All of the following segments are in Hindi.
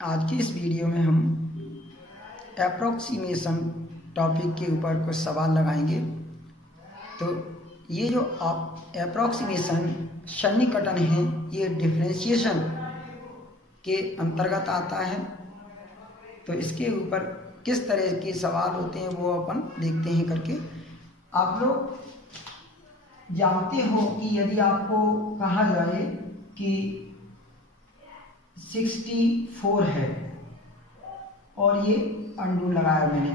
आज की इस वीडियो में हम एप्रोक्सीमेशन टॉपिक के ऊपर कुछ सवाल लगाएंगे। तो ये जो आप एप्रोक्सीमेशन सन्निकटन है, ये डिफरेंशिएशन के अंतर्गत आता है। तो इसके ऊपर किस तरह के सवाल होते हैं वो अपन देखते हैं करके। आप लोग जानते हो कि यदि आपको कहा जाए कि 64 है और ये अंडू लगाया मैंने,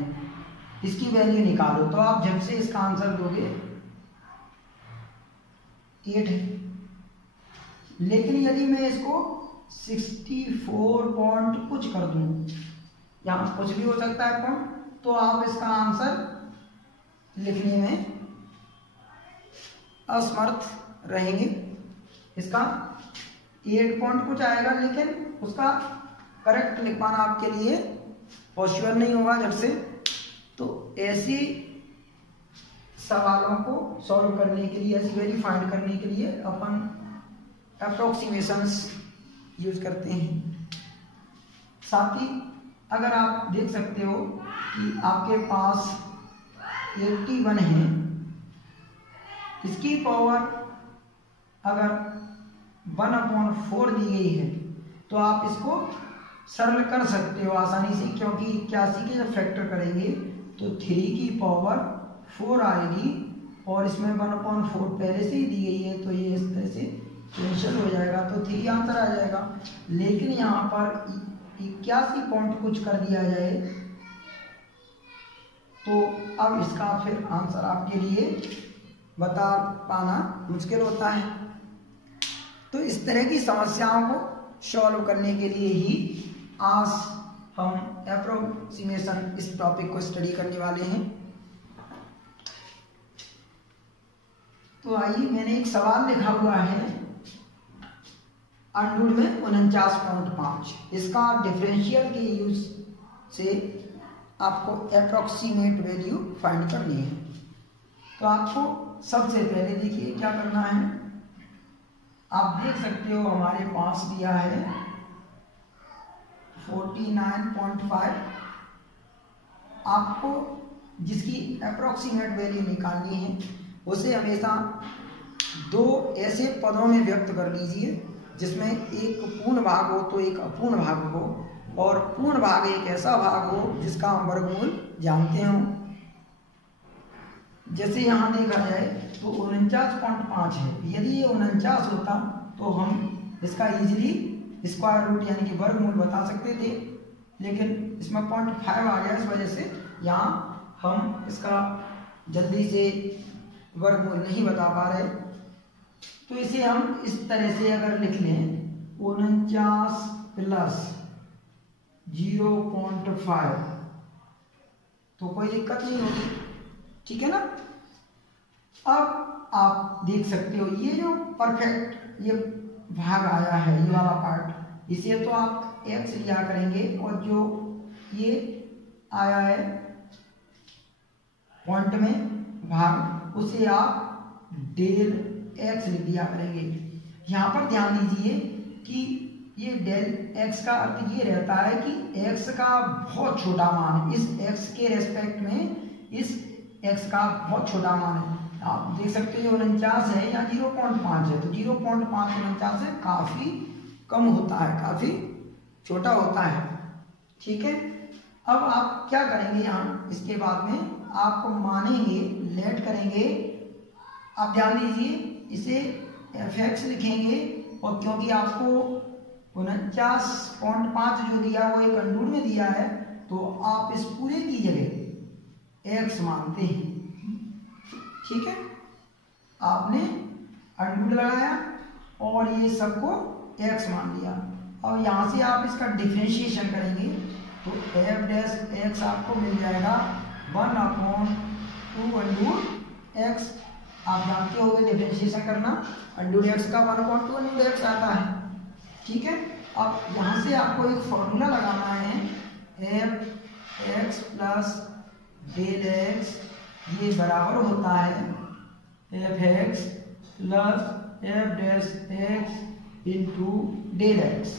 इसकी वैल्यू निकालो, तो आप झट से इसका आंसर दोगे 8 है। लेकिन यदि मैं इसको 64 पॉइंट कुछ कर दूं, यहाँ कुछ भी हो सकता है पॉइंट, तो आप इसका आंसर लिखने में असमर्थ रहेंगे। इसका 8 पॉइंट कुछ आएगा, लेकिन उसका करेक्ट लिख पाना आपके लिए पॉसिबल नहीं होगा झट से। तो ऐसी सवालों को सॉल्व करने के लिए, ऐसी वैल्यू फाइंड करने के लिए अपन अप्रोक्सीमेशंस यूज करते हैं। साथ ही अगर आप देख सकते हो कि आपके पास 81 है, इसकी पावर अगर 1/4 दी गई है, तो आप इसको सरल कर सकते हो आसानी से, क्योंकि 81 के जब फैक्टर करेंगे तो 3 की पावर 4 आएगी और इसमें 1/4 पहले से ही दी गई है, तो ये इस तरह से कैंसिल हो जाएगा, तो 3 आंसर आ जाएगा। लेकिन यहाँ पर 81 पॉइंट कुछ कर दिया जाए तो अब इसका फिर आंसर आपके लिए बता पाना मुश्किल होता है। तो इस तरह की समस्याओं को सॉल्व करने के लिए ही आज हम एप्रोक्सीमेशन इस टॉपिक को स्टडी करने वाले हैं। तो आइए, मैंने एक सवाल लिखा हुआ है अंडूर में 49.5। इसका डिफरेंशियल के यूज से आपको एप्रोक्सीमेट वैल्यू फाइंड करनी है। तो आपको सबसे पहले देखिए क्या करना है। आप देख सकते हो हमारे पास दिया है 49.5। आपको जिसकी अप्रोक्सीमेट वैल्यू निकालनी है उसे हमेशा 2 ऐसे पदों में व्यक्त कर लीजिए जिसमें एक पूर्ण भाग हो तो एक अपूर्ण भाग हो, और पूर्ण भाग एक ऐसा भाग हो जिसका हम वर्गमूल जानते हो। जैसे यहाँ देखा जाए तो 49.5 है। यदि ये 49 होता तो हम इसका इजीली स्क्वायर रूट यानी कि वर्गमूल बता सकते थे, लेकिन इसमें 0.5 आ गया, इस वजह से यहाँ हम इसका जल्दी से वर्गमूल नहीं बता पा रहे। तो इसे हम इस तरह से अगर लिख लें 49 प्लस 0.5, तो कोई दिक्कत नहीं होगी, ठीक है ना। अब आप देख सकते हो ये जो परफेक्ट ये भाग आया है, ये वाला पार्ट, इसे तो आप x लिया करेंगे, और जो ये आया है पॉइंट में भाग, उसे आप डेल x लिख दिया करेंगे। यहाँ पर ध्यान दीजिए कि ये डेल x का अर्थ ये रहता है कि x का बहुत छोटा मान, इस x के रेस्पेक्ट में इस x का बहुत छोटा मान है। आप देख सकते हो 49 है या 0.5 है, तो 0.5 49 से काफी कम होता है, काफी छोटा होता है, ठीक है। अब आप क्या करेंगे, यहाँ इसके बाद में आप मानेंगे, लेट करेंगे। आप ध्यान दीजिए, इसे fx लिखेंगे, और क्योंकि आपको 49.5 जो दिया वो एक अंडूर में दिया है, तो आप इस पूरे की जगह x मानते हैं, ठीक है। आपने अंडूर लगाया और ये सबको x मान लिया। और यहाँ से आप इसका डिफरेंशिएशन करेंगे तो f डैश x आपको मिल जाएगा 1/2 अंडूर x। आप जानते हो डिफरेंशिएशन करना, अंडूर x का 1/2 अंडूर x आता है, ठीक है। अब यहाँ से आपको एक फॉर्मूला लगाना है, f(x + डेल x) ये बराबर होता है f(x + f' x) × del x।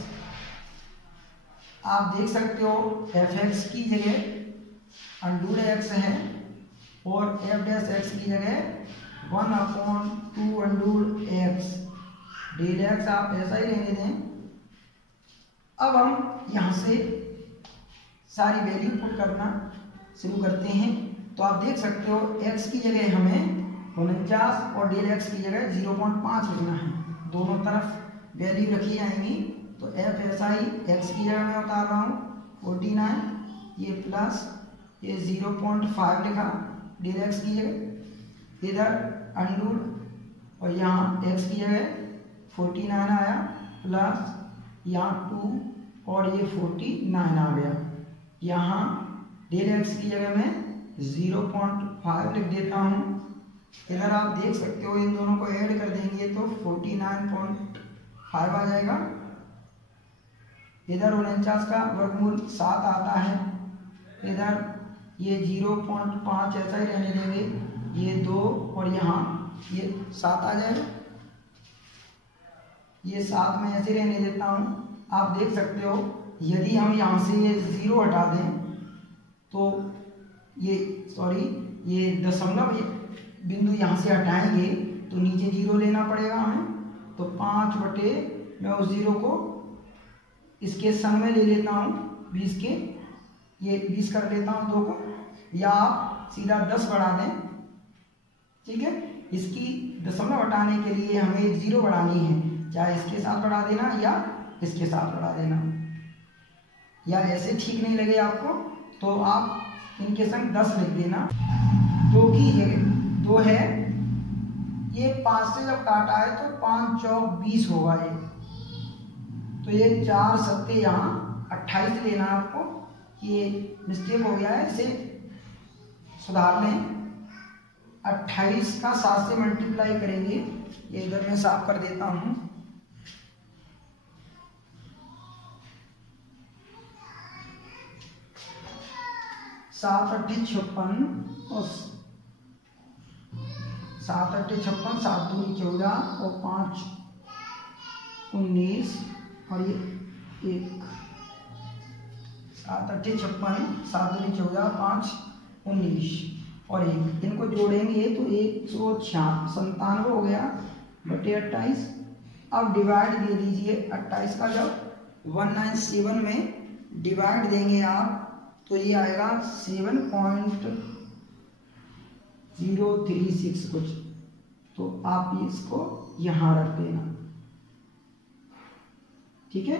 आप देख सकते हो एफ एक्स की जगह अंडूर एक्स है और एफ डैश एक्स की जगह 1/2 अंडूर एक्स डेल एक्स आप ऐसा ही रहने दें। अब हम यहाँ से सारी वैल्यू पुट करना शुरू करते हैं। तो आप देख सकते हो x की जगह हमें 49 और डेल x की जगह 0.5 लिखना है, दोनों तरफ वैल्यू रखी जाएंगी। तो एफ ऐसा ही x की जगह मैं उतार रहा हूँ 49, ये प्लस ये 0.5 लिखा डेल x की जगह, इधर अंडूर और यहाँ x की जगह 49 आया प्लस यहाँ 2 और ये 49 आ गया। यहाँ डेल एक्स की जगह मैं 0.5 लिख देता हूँ। इधर आप देख सकते हो इन दोनों को ऐड कर देंगे तो 49.5 आ जाएगा। इधर 49 का वर्गमूल 7 आता है, इधर ये 0.5 ऐसा ही रहने देंगे, ये 2 और यहाँ ये 7 आ जाएगा। ये 7 में ऐसे रहने देता हूँ। आप देख सकते हो यदि हम यहाँ से ये 0 हटा दें तो ये दशमलव बिंदु यहाँ से हटाएंगे तो नीचे 0 लेना पड़ेगा हमें। तो 5 बटे मैं उस 0 को इसके संग में ले लेता हूँ 20 के, ये 20 कर लेता हूँ 2 को, या आप सीधा 10 बढ़ा दें, ठीक है। इसकी दशमलव हटाने के लिए हमें 0 बढ़ानी है, चाहे इसके साथ बढ़ा देना या इसके साथ बढ़ा देना, या ऐसे ठीक नहीं लगे आपको तो आप इनके संग 10 लिख देना। 2 की जगह 2 है, ये 5 से जब काटा है तो 5 चौक 20 होगा ये, तो ये 4 सत्ते यहाँ 28 लेना आपको। ये मिस्टेक हो गया है, इसे सुधार लें। 28 का 7 से मल्टीप्लाई करेंगे, ये इधर मैं साफ कर देता हूँ। 7 8 56 और 7 8 56, 7 2 14 और 5 19 और ये 1, 7 8 56, 7 2 14, 5 19 और 1, इनको जोड़ेंगे तो 197 हो गया बटे 28। अब डिवाइड दे दीजिए 28 का, जब 197 में डिवाइड देंगे आप तो ये आएगा 7.036 कुछ, तो आप इसको यहाँ रख देना, ठीक है।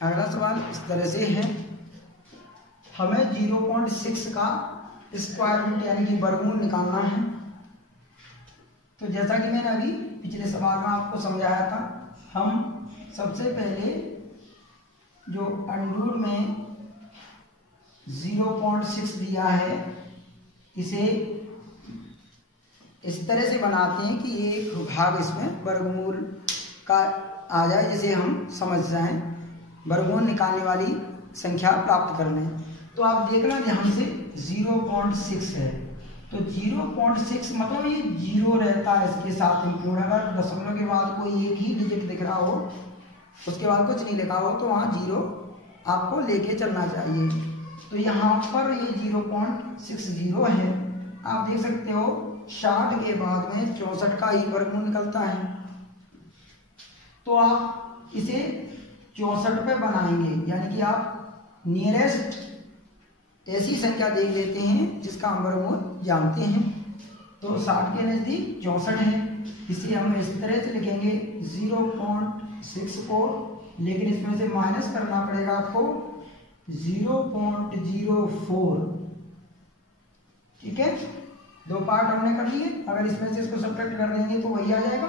अगला सवाल इस तरह से है, हमें 0.6 का स्क्वायर रूट यानी कि वर्गमूल निकालना है। तो जैसा कि मैंने अभी पिछले सवाल में आपको समझाया था, हम सबसे पहले जो अंडूर में 0.6 दिया है इसे इस तरह से बनाते हैं कि एक भाग इसमें वर्गमूल का आ जाए, जिसे हम समझ जाएं, वर्गमूल निकालने वाली संख्या प्राप्त कर लें। तो आप देखना ध्यान से 0.6 है, तो 0.6 मतलब ये 0 रहता है इसके साथ इंक्लूड। अगर दशमलव के बाद कोई एक ही डिजिट दिख रहा हो, उसके बाद कुछ नहीं लिखा हो, तो वहाँ 0 आपको लेके चलना चाहिए। तो यहाँ पर ये 0.60 है। आप देख सकते हो 60 के बाद में 64 का ही वर्गमूल निकलता है, तो आप इसे 64 पे बनाएंगे, यानी कि आप नियरेस्ट ऐसी संख्या देख लेते हैं जिसका हम वर्गमूल जानते हैं। तो 60 के नज़दीक 64 है, इसलिए हम इस तरह से लिखेंगे 0.6 को, लेकिन इसमें से माइनस करना पड़ेगा आपको 0.04, ठीक है। 2 पार्ट हमने कर लिए, अगर इसमें से इसको सब्ट्रैक्ट कर देंगे तो वही आ जाएगा।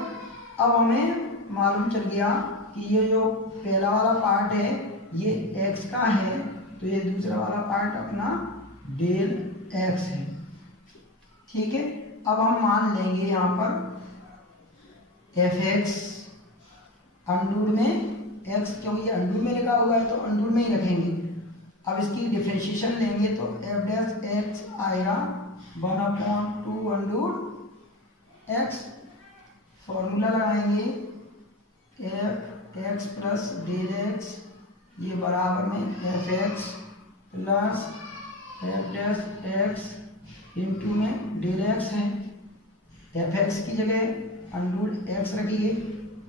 अब हमें मालूम चल गया कि ये जो पहला वाला पार्ट है ये x का है, तो ये दूसरा वाला पार्ट अपना डेल x है, ठीक है। अब हम मान लेंगे यहाँ पर fx अंडूर में x, क्योंकि ये अंडूर में लिखा हुआ है तो अंडूर में ही रखेंगे। अब इसकी डिफरेंशिएशन लेंगे तो f डैश x आएगा 1/2 अंडूर x, फॉर्मूला लगाएंगे F X plus del X ये बराबर में F X plus F dash X into में डेल एक्स है। एफ एक्स की जगह अंडूल एक्स रखिए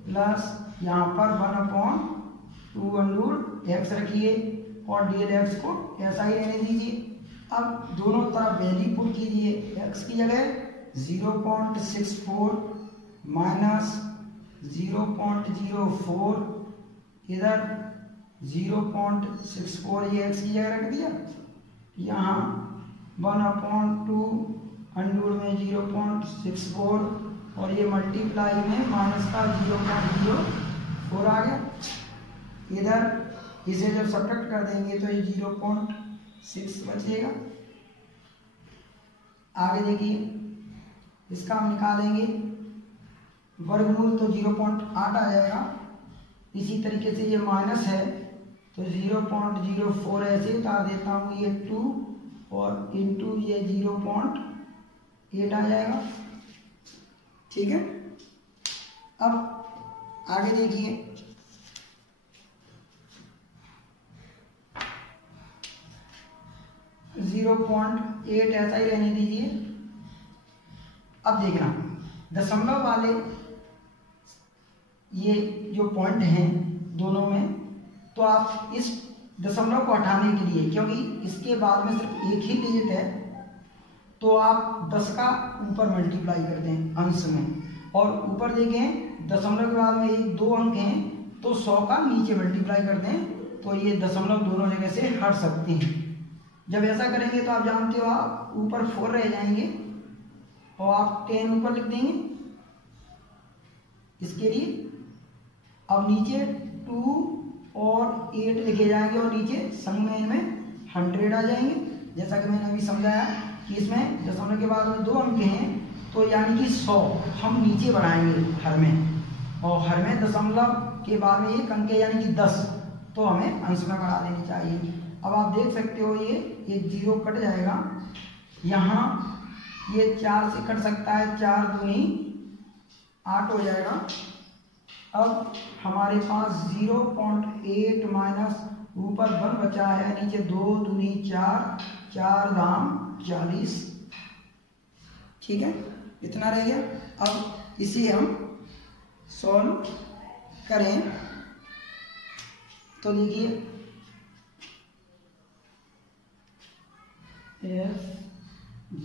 प्लस यहाँ पर 1/2 अंडूल एक्स रखिए और डेल एक्स को ऐसा ही रहने दीजिए। अब दोनों तरफ वैल्यू पुट कीजिए। एक्स की जगह 0.64 माइनस 0.04 इधर 0.64 ये एक्स की जगह रख दिया। यहाँ 1/2 अंडूल में 0.64 और ये मल्टीप्लाई में माइनस का 0.04 आ गया। इधर इसे जब सब्ट्रैक्ट कर देंगे तो ये 0.6 बचेगा। आगे देखिए इसका हम निकालेंगे वर्गमूल तो 0.8 आ जाएगा। इसी तरीके से ये माइनस है तो 0.04 ऐसे उतार देता हूँ, ये 2 और इंटू ये 0.8 आ जाएगा। ठीक है, अब आगे देखिए 0.8 ऐसा ही रहने दीजिए। अब देखना दशमलव वाले ये जो पॉइंट हैं दोनों में, तो आप इस दशमलव को हटाने के लिए, क्योंकि इसके बाद में सिर्फ एक ही डिजिट है, तो आप 10 का ऊपर मल्टीप्लाई कर दें अंश में, और ऊपर देखें दशमलव के बाद में एक 2 अंक हैं तो 100 का नीचे मल्टीप्लाई कर दें, तो ये दशमलव दोनों जगह से हट सकते हैं। जब ऐसा करेंगे तो आप जानते हो आप ऊपर 4 रह जाएंगे और आप 10 ऊपर लिख देंगे इसके लिए। अब नीचे 2 और 8 लिखे जाएंगे और नीचे संग में इनमें 100 आ जाएंगे। जैसा कि मैंने अभी समझाया कि इसमें दशमलव के बाद में 2 अंक हैं तो यानी कि 100 हम नीचे बढ़ाएंगे हर में, और हर में दशमलव के बाद में एक अंक है यानी कि 10, तो हमें अंश में बढ़ा देनी चाहिए। अब आप देख सकते हो ये एक 0 कट जाएगा, यहाँ ये 4 से कट सकता है, 4 दूनी 8 हो जाएगा। अब हमारे पास 0.8 माइनस ऊपर 1 बचा है, नीचे 2 दूनी 4, 4 दाम 40। ठीक है, इतना रह गया। अब इसे हम सॉल्व करें तो देखिए F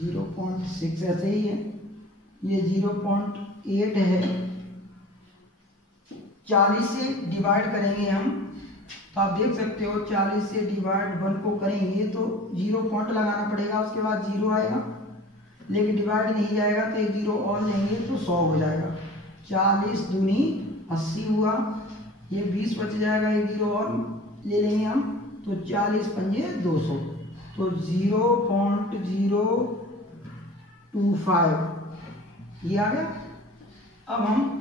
0.6 ऐसे ही है, ये 0.8 है। 40 से डिवाइड करेंगे हम तो आप देख सकते हो 40 से डिवाइड 1 को करेंगे तो 0 पॉइंट लगाना पड़ेगा, उसके बाद 0 आएगा, लेकिन डिवाइड नहीं जाएगा तो एक 0 और लेंगे तो 100 हो जाएगा। 40 दूनी 80 हुआ, ये 20 बच जाएगा, एक 0 और ले लेंगे हम तो 40 पंजे 200, तो 0.025 ये आ गया। अब हम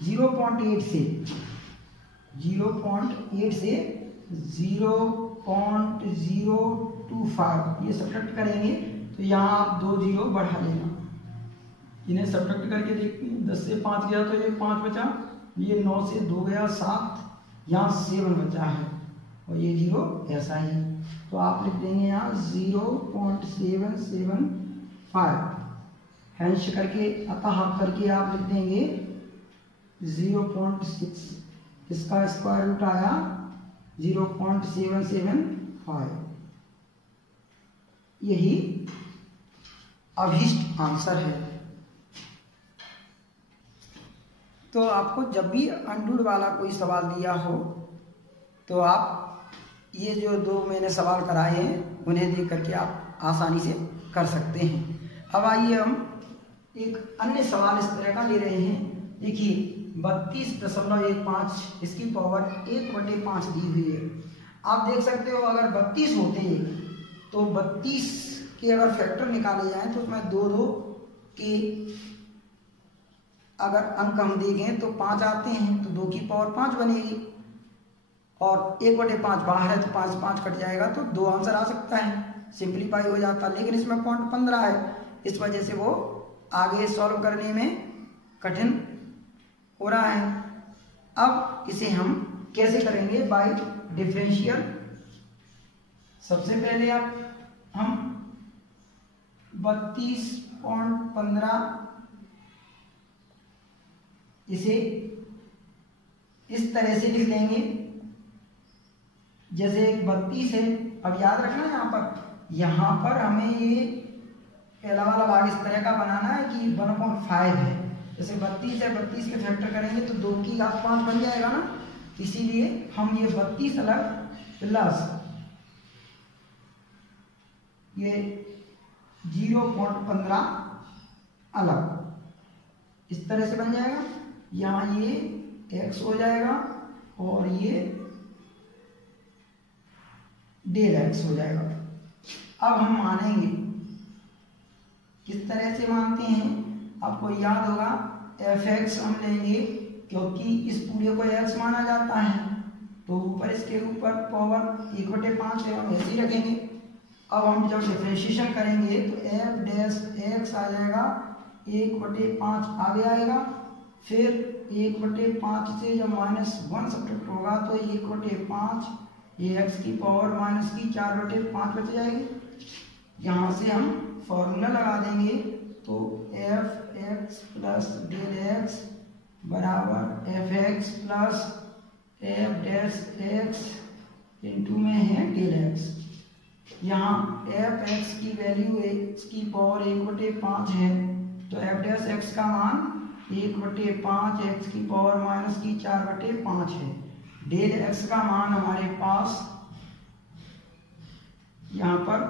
0.8 से 0.025 ये सब्ट्रैक्ट करेंगे तो यहाँ आप 2 0 बढ़ा लेना। इन्हें सब्ट्रैक्ट करके देखते हैं, 10 से 5 गया तो ये 5 बचा, ये 9 से 2 गया 7, यहाँ 7 बचा है और ये 0 ऐसा ही, तो आप लिख देंगे यहाँ 0.775 हैंश करके, अतः करके आप लिख देंगे 0.6, इसका स्क्वायर रूट आया 0.775। यही अभीष्ट आंसर है। तो आपको जब भी अनडूड वाला कोई सवाल दिया हो तो आप ये जो 2 मैंने सवाल कराए हैं उन्हें देख करके आप आसानी से कर सकते हैं। अब आइए हम एक अन्य सवाल इस तरह का ले रहे हैं। देखिए 32.15 इसकी पावर 1/5 दी हुई है। आप देख सकते हो अगर 32 होते हैं तो 32 के अगर फैक्टर निकाले जाएं तो उसमें 2 के अगर अंक हम देखें तो 5 आते हैं, तो 2 की पावर 5 बनेगी, और 1/5 बाहर है तो 5 5 कट जाएगा, तो 2 आंसर आ सकता है, सिंप्लीफाई हो जाता। लेकिन इसमें पॉइंट 15 है, इस वजह से वो आगे सॉल्व करने में कठिन हो रहा है। अब इसे हम कैसे करेंगे? By differential. सबसे पहले आप हम 32.15 इसे इस तरह से लिख लेंगे, जैसे 32 है। अब याद रखना यहाँ पर हमें ये पहला वाला भाग इस तरह का बनाना है कि 1/5 है। जैसे 32 है, 32 के फैक्टर करेंगे तो 2 की घात 5 बन जाएगा ना, इसीलिए हम ये 32 अलग प्लस ये 0.15 अलग इस तरह से बन जाएगा। यहाँ ये x हो जाएगा और ये डेल x हो जाएगा। अब हम मानेंगे, किस तरह से मानते हैं आपको याद होगा, fx हम लेंगे क्योंकि इस पूरे को x माना जाता है, तो ऊपर इसके ऊपर पावर 1/5 है, हम ऐसे ही रखेंगे। अब हम जब डिफरेंशिएशन करेंगे तो f डैश x आ जाएगा 1/5 आगे आएगा, फिर 1/5 से जब -1 सब्ट्रैक्ट होगा तो 1/5 ये x की पावर माइनस की 4/5 बच जाएगी। यहाँ से हम फॉर्मूला लगा देंगे, तो f(x) प्लस डेल x बराबर f(x) plus f dash x into में है डेल x। यहाँ f(x) की वैल्यू x की पावर 1/5 है, तो f डैश x का मान 1/5 x की पावर माइनस की 4/5 है। डेल x का मान हमारे पास यहाँ पर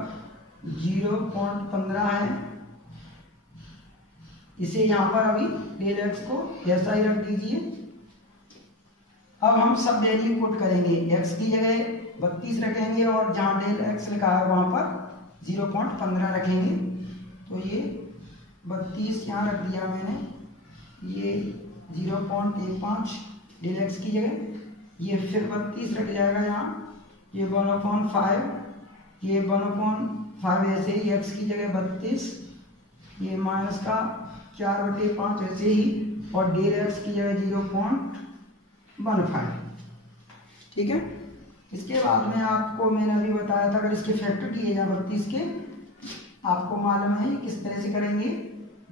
0.15 है। इसे यहाँ पर अभी डेल x को ऐसा ही रख दीजिए। अब हम सब वैल्यू पुट करेंगे, x की जगह 32 रखेंगे और जहाँ डेल x लिखा है वहाँ पर 0.15 रखेंगे। तो ये 32 यहाँ रख दिया मैंने, ये 0.15 डेल x की जगह, ये फिर 32 रख जाएगा यहाँ, ये 1/5, ये 1/5 ऐसे ही, x की जगह 32, ये माइनस का 4/5 ऐसे ही, और डेल x की जगह 0.15। ठीक है। इसके बाद में आपको मैंने अभी बताया था, अगर इसके फैक्टर किए जाए 32 के, आपको मालूम है किस तरह से करेंगे।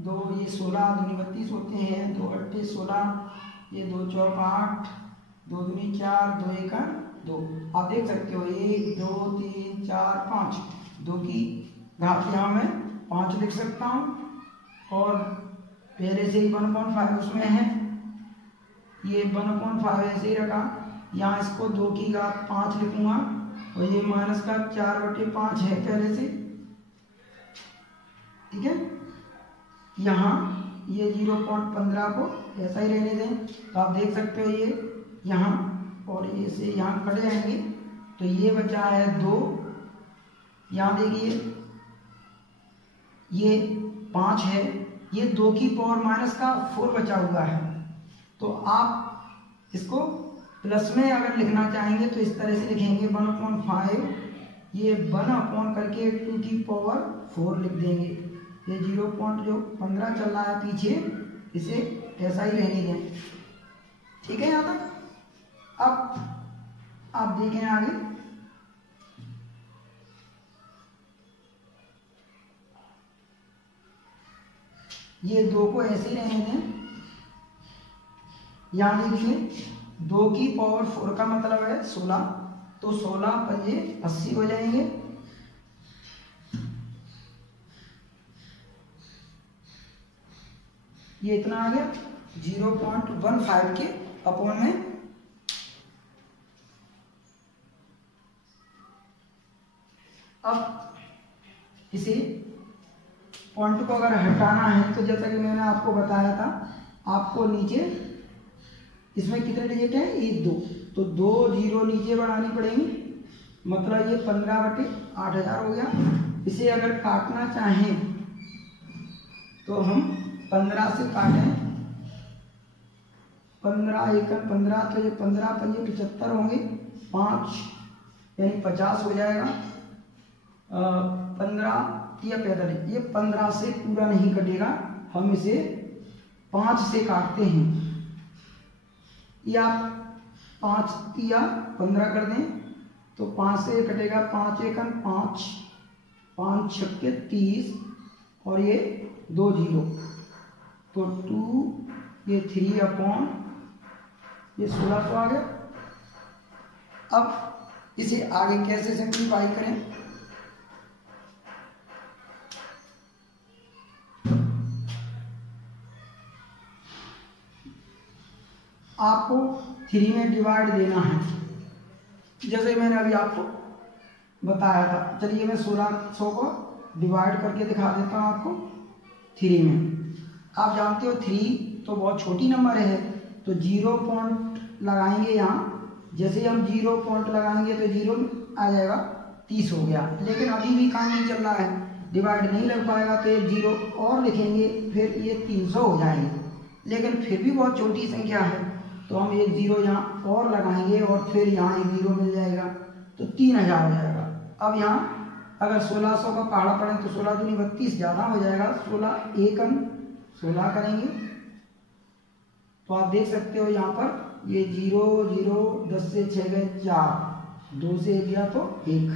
2 ये 16 दूनी 32 होते हैं, 2 8 16, ये 2 4 8, 2 दूनी 4, 2 1 2। आप देख सकते हो 1 2 3 4 5, 2 की घात यहाँ मैं 5 लिख सकता हूँ, और पहले से ही 1/5 उसमें है, ये 1/5 ऐसे ही रखा। यहाँ इसको 2 की घात 5 लिखूंगा, और ये माइनस का 4/5 है पहले से। ठीक है। यहाँ ये 0.15 को ऐसा ही रहने दें, तो आप देख सकते हो ये यहाँ और ये से यहाँ कट जाएंगे, तो ये बचा है 2। यहाँ देखिए ये 5 है, ये 2 की पावर माइनस का 4 बचा हुआ है। तो आप इसको प्लस में अगर लिखना चाहेंगे तो इस तरह से लिखेंगे 1/5, ये 1 करके 2 की पावर 4 लिख देंगे। ये 0.15 चल रहा है पीछे, इसे ऐसा ही रहने दें। ठीक है यहाँ तक। अब आप देखें आगे, ये 2 को ऐसे ही रहने दें। यहाँ देखिए 2 की पावर 4 का मतलब है 16, तो 16 पंजे 80 हो जाएंगे। ये इतना आ गया 0.15 के अपॉन में। अब इसे पॉइंट को अगर हटाना है तो जैसा कि मैंने आपको बताया था, आपको नीचे इसमें कितने डिजिट हैं, 1 2, तो 2 0 नीचे बढ़ानी पड़ेंगी, मतलब ये 15/8000 हो गया। इसे अगर काटना चाहें तो हम 15 से काटें, 15 1 15, तो ये 15 पंजे 75 होंगे, 5 यानी 50 हो जाएगा। 15 या 45, ये 15 से पूरा नहीं कटेगा, हम इसे 5 से काटते हैं। ये आप 5 या 15 कर दें तो 5 से कटेगा 5 एकम 5, 5 छक्के 30 और ये 2 जीरो तो 2 ये 3 अपॉन ये 1600 आ गया। अब इसे आगे कैसे सिंप्लीफाई करें, आपको 3 में डिवाइड देना है जैसे मैंने अभी आपको बताया था। चलिए मैं 1600 को डिवाइड करके दिखा देता हूँ आपको 3 में। आप जानते हो 3 तो बहुत छोटी नंबर है तो 0 पॉइंट लगाएंगे यहाँ। जैसे हम 0 पॉइंट लगाएंगे तो 0 आ जाएगा 30 हो गया, लेकिन अभी भी काम नहीं चल रहा है, डिवाइड नहीं लग पाएगा तो एक 0 और लिखेंगे फिर ये 300 हो जाएंगे, लेकिन फिर भी बहुत छोटी संख्या है तो हम एक 0 यहाँ और लगाएंगे और फिर यहाँ एक 0 मिल जाएगा तो 3000 हो जाएगा। अब यहाँ अगर 1600 का पहाड़ा पड़े तो 16 दूनी 32 ज़्यादा हो जाएगा, 16 एकम 16 करेंगे तो आप देख सकते हो यहाँ पर ये 0 0 10 से 6 गए 4, 2 से 1 गया तो 1।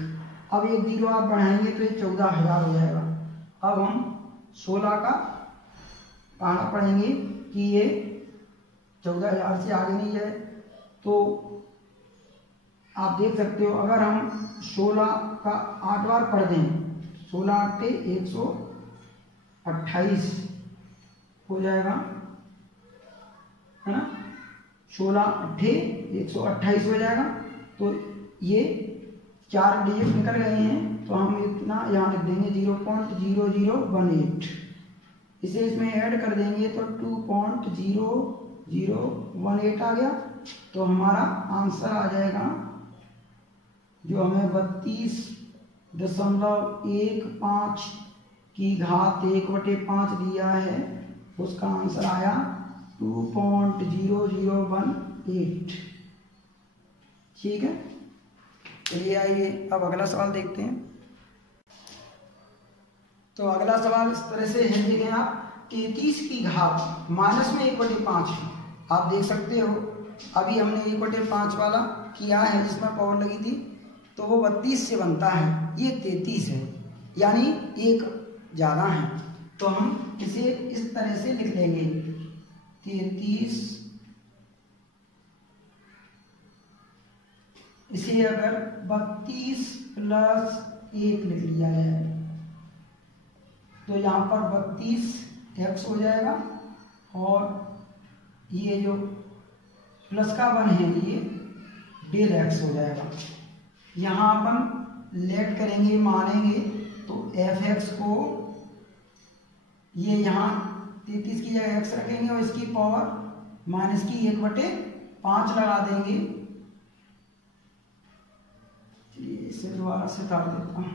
अब एक 0 आप बढ़ाएंगे तो ये 14000 हो जाएगा। अब हम 16 का पहाड़ा पढ़ेंगे कि ये 14000 से आगे नहीं जाए तो आप देख सकते हो अगर हम 16 का 8 बार पढ़ दें 16 8 128 हो जाएगा, है ना, 16 8 128 हो जाएगा। तो ये 4 डिजिट निकल गए हैं तो हम इतना यहाँ लिख देंगे 0.0018। इसे इसमें ऐड कर देंगे तो 2.0018 आ गया। तो हमारा आंसर आ जाएगा जो हमें 32.15 की घात 1/5 दिया है उसका आंसर आया 2.0018। ठीक है, चलिए आइए अब अगला सवाल देखते हैं। तो अगला सवाल इस तरह से है, देखें आप 33 की घात माइनस में 1/5 है। आप देख सकते हो अभी हमने 1/5 वाला किया है जिसमें पावर लगी थी तो वो 32 से बनता है, ये 33 है यानी एक ज़्यादा है तो हम इसे इस तरह से लिख लेंगे 33। इसे अगर 32 + 1 लिख लिया जाए तो यहाँ पर 32x हो जाएगा और ये जो प्लस का 1 है ये डेल x हो जाएगा। यहाँ अपन लेट करेंगे मानेंगे तो fx को ये यहाँ 33 की जगह x रखेंगे और इसकी पावर माइनस की 1/5 लगा देंगे। चलिए इसे दोबारा से काट देता हूँ।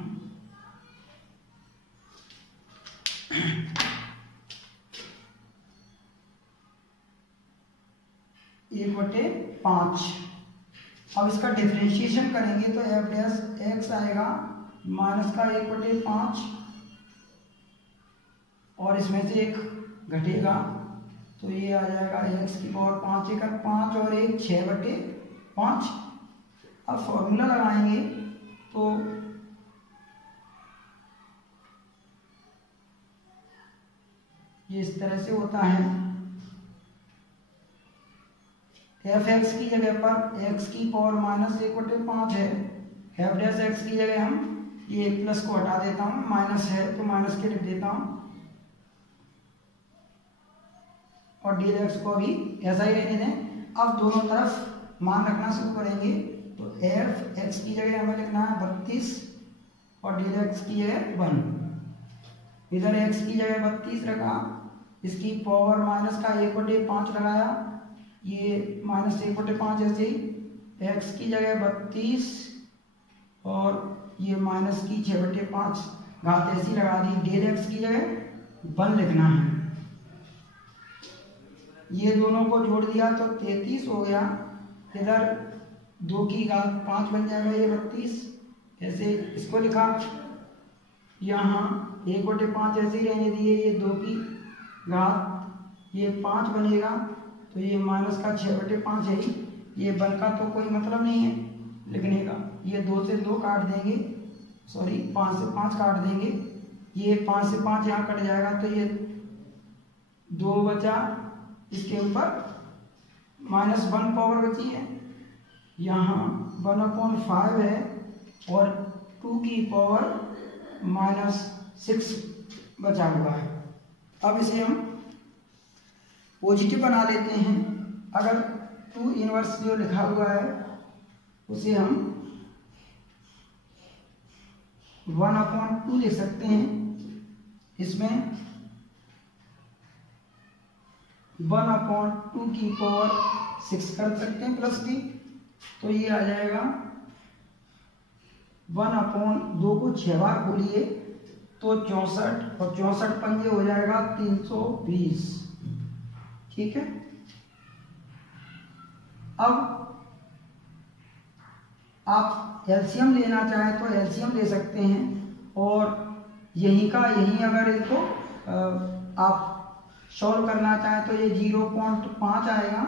1/5। अब इसका डिफरेंशिएशन करेंगे तो f डैश x आएगा माइनस का 1/5 और इसमें से 1 घटेगा तो ये आ जाएगा x की पावर 5 एकड़ 5 और 1 6/5। अब फॉर्मूला लगाएंगे तो ये इस तरह से होता है f(x) की जगह पर x की पावर माइनस 1/5 है, f डैश x की जगह हम ये प्लस को हटा देता हूँ, माइनस है तो माइनस के लिख देता हूँ और डेल x को भी ऐसा ही रहने दें। अब दोनों तरफ मान रखना शुरू करेंगे तो f x की जगह हमें लिखना है 32 और डेल x की जगह 1। इधर x की जगह 32 रखा, इसकी पावर माइनस का 1/5 लगाया, ये माइनस 1/5 ऐसे ही x की जगह 32 और ये माइनस की 6/5 घात ऐसी लगा दी। डेल x की जगह 1 लिखना है। ये दोनों को जोड़ दिया तो 33 हो गया। इधर 2 की घात 5 बन जाएगा, ये 32 ऐसे इसको लिखा। यहाँ 1/5 ऐसे ही रहने दिए, ये 2 की घात ये 5 बनेगा तो ये माइनस का 6/5 है ही, ये 1 का तो कोई मतलब नहीं है लिखने का। ये 2 से 2 काट देंगे, सॉरी 5 से 5 काट देंगे, ये 5 से 5 यहाँ कट जाएगा, तो ये 2 बचा, इसके ऊपर -1 पावर बची है, यहाँ 1/5 है और 2 की पावर -6 बचा हुआ है। अब इसे हम पॉजिटिव बना लेते हैं। अगर 2 इनवर्स जो लिखा हुआ है उसे हम 1/2 लिख सकते हैं। इसमें 1/2 की पावर 6 कर सकते हैं प्लस की, तो ये आ जाएगा 1/2 को 6 बार खोलिए तो 64 और 64 पंजे हो जाएगा 320। ठीक है, अब आप एलसीएम लेना चाहें तो एलसीएम ले सकते हैं, और यहीं का यहीं अगर इसको आप सॉल्व करना चाहें तो ये 0.5 आएगा।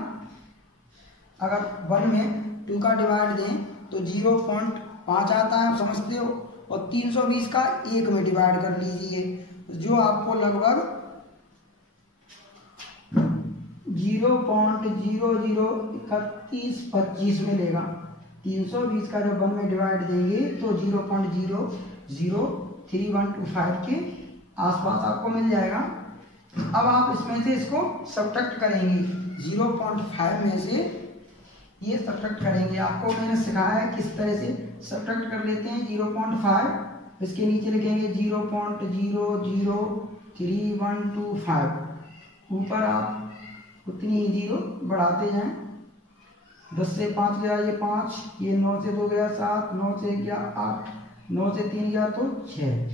अगर 1 में 2 का डिवाइड दें तो 0.5 आता है, आप समझते हो, और 320 का 1 में डिवाइड कर लीजिए, जो आपको लगभग 0.003125 मिलेगा। 320 का जब 1 में डिवाइड देंगे तो 0.00325 के आसपास आपको मिल जाएगा। अब आप इसमें से इसको सब्ट्रैक्ट करेंगे, 0.5 में से ये सब्ट्रैक्ट करेंगे। आपको मैंने सिखाया है किस तरह से सब्ट्रैक्ट कर लेते हैं। 0.5 इसके नीचे लिखेंगे 0.00325, ऊपर आप उतनी ही 0 बढ़ाते जाएं। 10 से 5 गया ये 5, ये 9 से 2 गया 7, 9 से गया 8, 9 से 3 गया तो 6,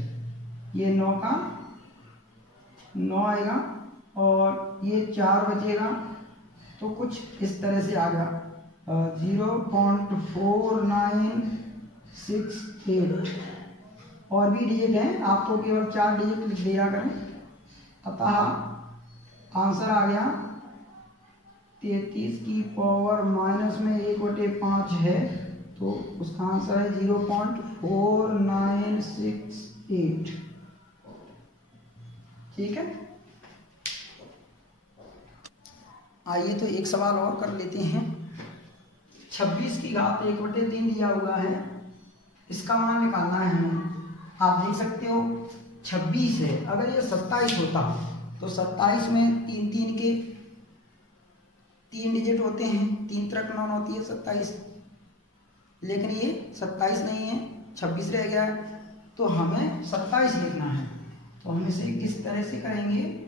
ये 9 का 9 आएगा, और ये 4 बचेगा, तो कुछ इस तरह से आ गया 0.4968। और भी डिजिट हैं, आपको केवल 4 डिजिट लिख दिया करें। अतः आंसर आ गया 33 की पावर माइनस में 1/5 है, तो उसका आंसर है 0.4968। ठीक है, आइए तो एक सवाल और कर लेते हैं। 26 की घात 1/3 दिया हुआ है, इसका मान निकालना है हमें। आप देख सकते हो 26 है, अगर ये 27 होता तो 27 में 3 के 3 डिजिट होते हैं, 3 × 9 होती है 27, लेकिन ये 27 नहीं है, 26 रह गया है, तो हमें 27 लिखना है। तो हम इसे किस तरह से करेंगे,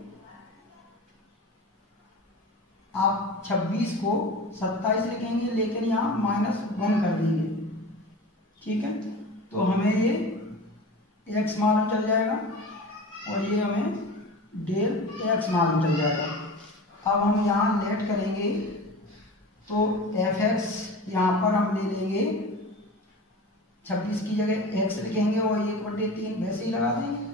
आप 26 को 27 लिखेंगे, लेकिन यहाँ -1 कर देंगे। ठीक है, तो हमें ये x मालूम चल जाएगा और ये हमें डेल x मालूम चल जाएगा। अब हम यहाँ लेट करेंगे तो fx यहाँ पर हम ले लेंगे, 26 की जगह x लिखेंगे और 1/3 वैसे ही लगा देंगे।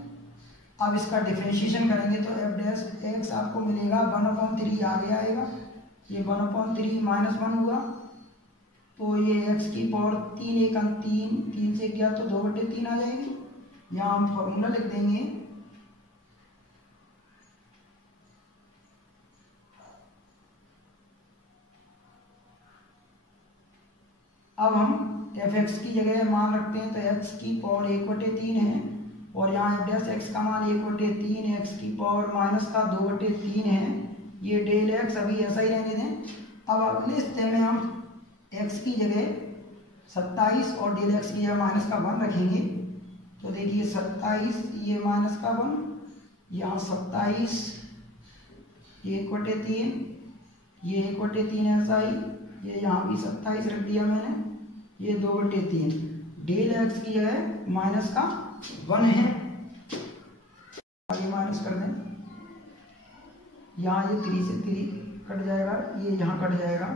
अब इसका डिफरेंशिएशन करेंगे तो f' आपको मिलेगा 1/3 आगे आएगा, ये 1/3 -1 हुआ, तो ये x की पावर 3 × 3 से गया तो 2/3 आ जाएगी। यहाँ हम फॉर्मूला लिख देंगे, अब हम fx की जगह मान रखते हैं तो x की पावर 1/3 है, और यहाँ f' का मान 1/3, x की पावर माइनस का 2/3 है, ये डेल x अभी ऐसा ही रहने दें। अब अगले स्टेप में हम x की जगह 27 और डेल x की जगह -1 रखेंगे, तो देखिए 27 ये -1, यहाँ 27 ये 1/3, ये 1/3 ऐसा ही, ये यहाँ भी 27 रख दिया मैंने, ये 2/3, डेल x की जगह -1 है, आगे माइनस कर दें, यहाँ ये 3 से 3 कट जाएगा, ये यहाँ कट जाएगा,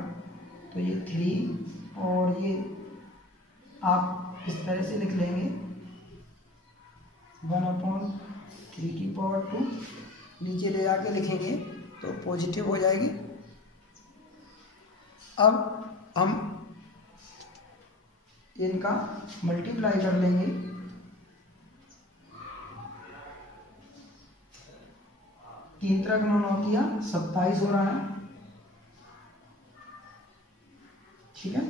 तो ये 3, और ये आप इस तरह से लिख लेंगे 1/3 की पावर 2, नीचे ले जाके लिखेंगे तो पॉजिटिव हो जाएगी। अब हम इनका मल्टीप्लाई कर लेंगे। तीन तरह का 9 किया 27 हो रहा है, ठीक है।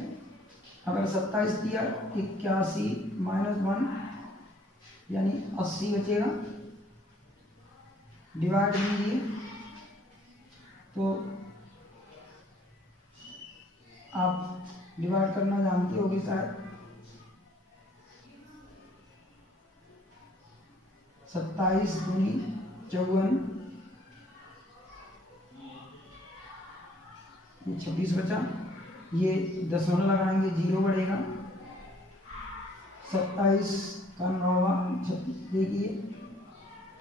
अगर 27 दिया 81 - 1 यानी 80 बचेगा। डिवाइड कीजिए तो आप डिवाइड करना जानते होगे शायद। 27 दूनी 54, 26 बचा। ये दशमलव लगाएंगे 0 बढ़ेगा। 27 का 9वां देखिए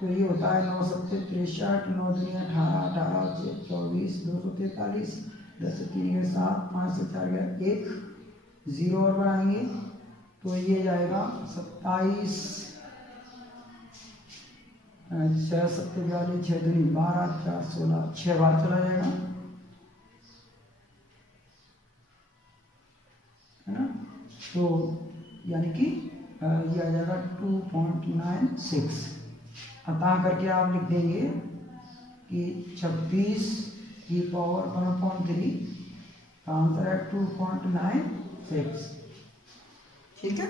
तो ये होता है 9 7 63, 9 दूनी 18, 18 24, 243, 10 3 7, 5 से 4 गया 1, 0 और बढ़ाएंगे तो ये जाएगा 27 6 7 42, 6 दूनी 12, 4 16, 6 बार चला जाएगा, है ना। तो यानी कि ये आ जाएगा 2.96। अतः करके आप लिख देंगे कि 26 की पावर 1/3 का आंसर है 2.96, ठीक है।